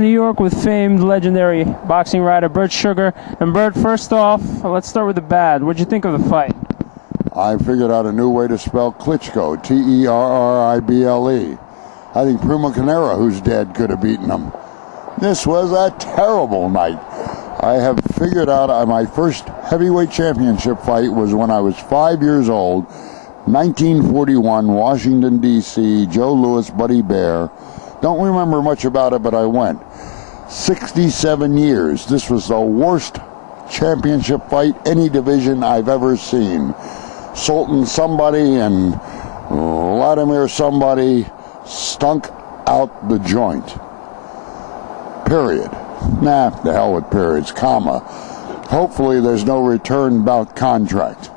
New York with famed legendary boxing writer Bert Sugar. And Bert, first off, let's start with the bad. What'd you think of the fight? I figured out a new way to spell Klitschko, T-E-R-R-I-B-L-E. I think Primo Carnera, who's dead, could have beaten him. This was a terrible night. I have figured out my first heavyweight championship fight was when I was 5 years old, 1941, Washington, D.C., Joe Louis, Buddy Bear. Don't remember much about it, but I went. 67 years. This was the worst championship fight, any division I've ever seen. Sultan somebody and Vladimir somebody stunk out the joint. Period. Nah, the hell with periods, comma. Hopefully there's no return bout contract.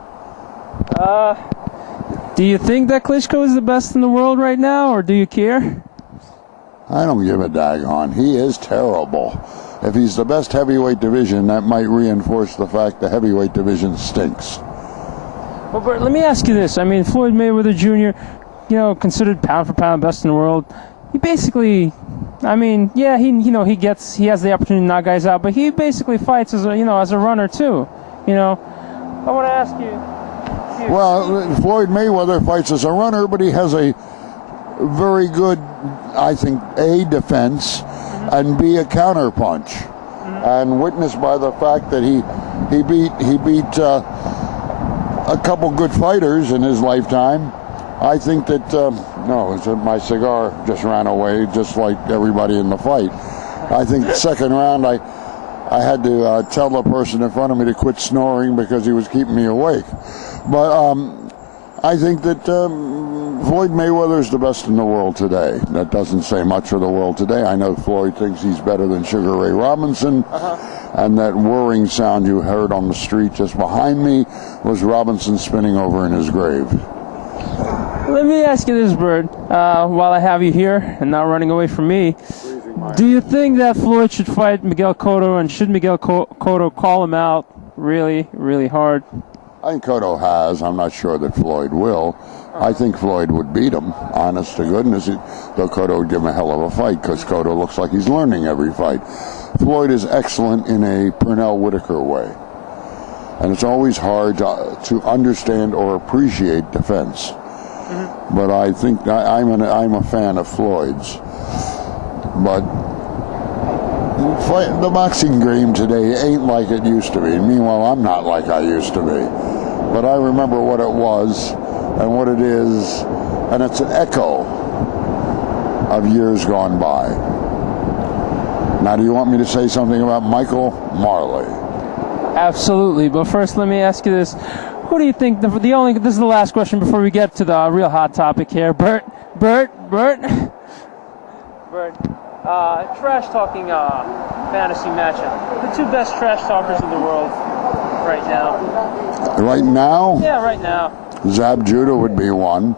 Do you think that Klitschko is the best in the world right now, or do you care? I don't give a daggone. He is terrible. If he's the best heavyweight division, that might reinforce the fact the heavyweight division stinks. Well, Bert, let me ask you this. I mean, Floyd Mayweather Jr., considered pound for pound best in the world. He basically, he has the opportunity to knock guys out, but he basically fights as a runner too. I want to ask you. Well, Floyd Mayweather fights as a runner, but he has a very good, I think, A, defense, and B, a counterpunch. And witnessed by the fact that he beat a couple good fighters in his lifetime. I think that, my cigar just ran away, just like everybody in the fight. I think the second round, I had to tell the person in front of me to quit snoring because he was keeping me awake. But I think that Floyd Mayweather is the best in the world today. That doesn't say much for the world today. I know Floyd thinks he's better than Sugar Ray Robinson. And that whirring sound you heard on the street just behind me was Robinson spinning over in his grave. Let me ask you this, Bert, while I have you here and not running away from me. Do you think that Floyd should fight Miguel Cotto, and should Miguel Cotto call him out really, really hard? I think Cotto has. I'm not sure that Floyd will. I think Floyd would beat him, honest to goodness, though Cotto would give him a hell of a fight because Cotto looks like he's learning every fight. Floyd is excellent in a Pernell Whitaker way. And it's always hard to understand or appreciate defense. But I think I'm a fan of Floyd's. But the boxing game today ain't like it used to be. Meanwhile, I'm not like I used to be. But I remember what it was and what it is, and it's an echo of years gone by. Now, do you want me to say something about Michael Marley? Absolutely, but first let me ask you this. Who do you think, this is the last question before we get to the real hot topic here. Bert, trash talking fantasy matchup. The two best trash talkers in the world right now. Right now? Yeah, right now. Zab Judah would be one.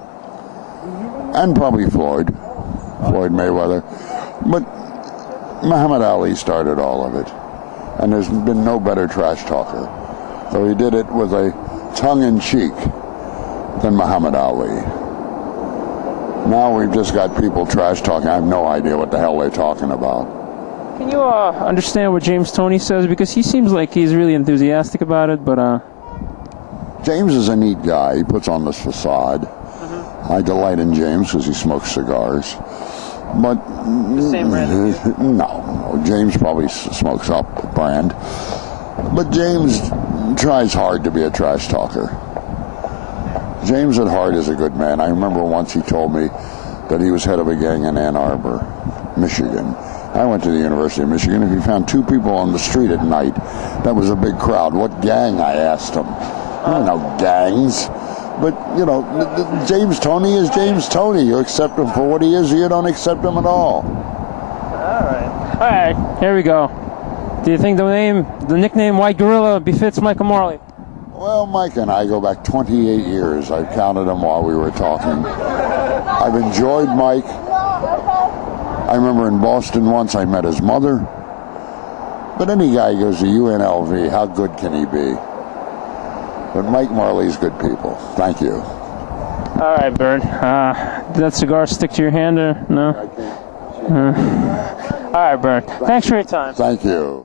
And probably Floyd Mayweather. But Muhammad Ali started all of it. And there's been no better trash talker. Though he did it with a tongue-in-cheek than Muhammad Ali. Now we've just got people trash talking. I have no idea what the hell they're talking about. Can you understand what James Toney says? Because he seems like he's really enthusiastic about it, but... James is a neat guy. He puts on this facade. I delight in James because he smokes cigars. But the same brand? No. James probably smokes up the brand. But James tries hard to be a trash talker. James at heart is a good man. I remember once he told me that he was head of a gang in Ann Arbor, Michigan. I went to the University of Michigan. If he found two people on the street at night, that was a big crowd. What gang, I asked him. I don't know gangs. But, James Toney is James Toney. You accept him for what he is, or you don't accept him at all. All right, here we go. Do you think the nickname White Gorilla befits Michael Marley? Well, Mike and I go back 28 years. I've counted them while we were talking. I've enjoyed Mike. I remember in Boston once I met his mother. But any guy goes to UNLV, how good can he be? But Mike Marley's good people. Thank you. All right, Bert. Did that cigar stick to your hand or no? I can't. All right, Bert. Thanks for your time. Thank you.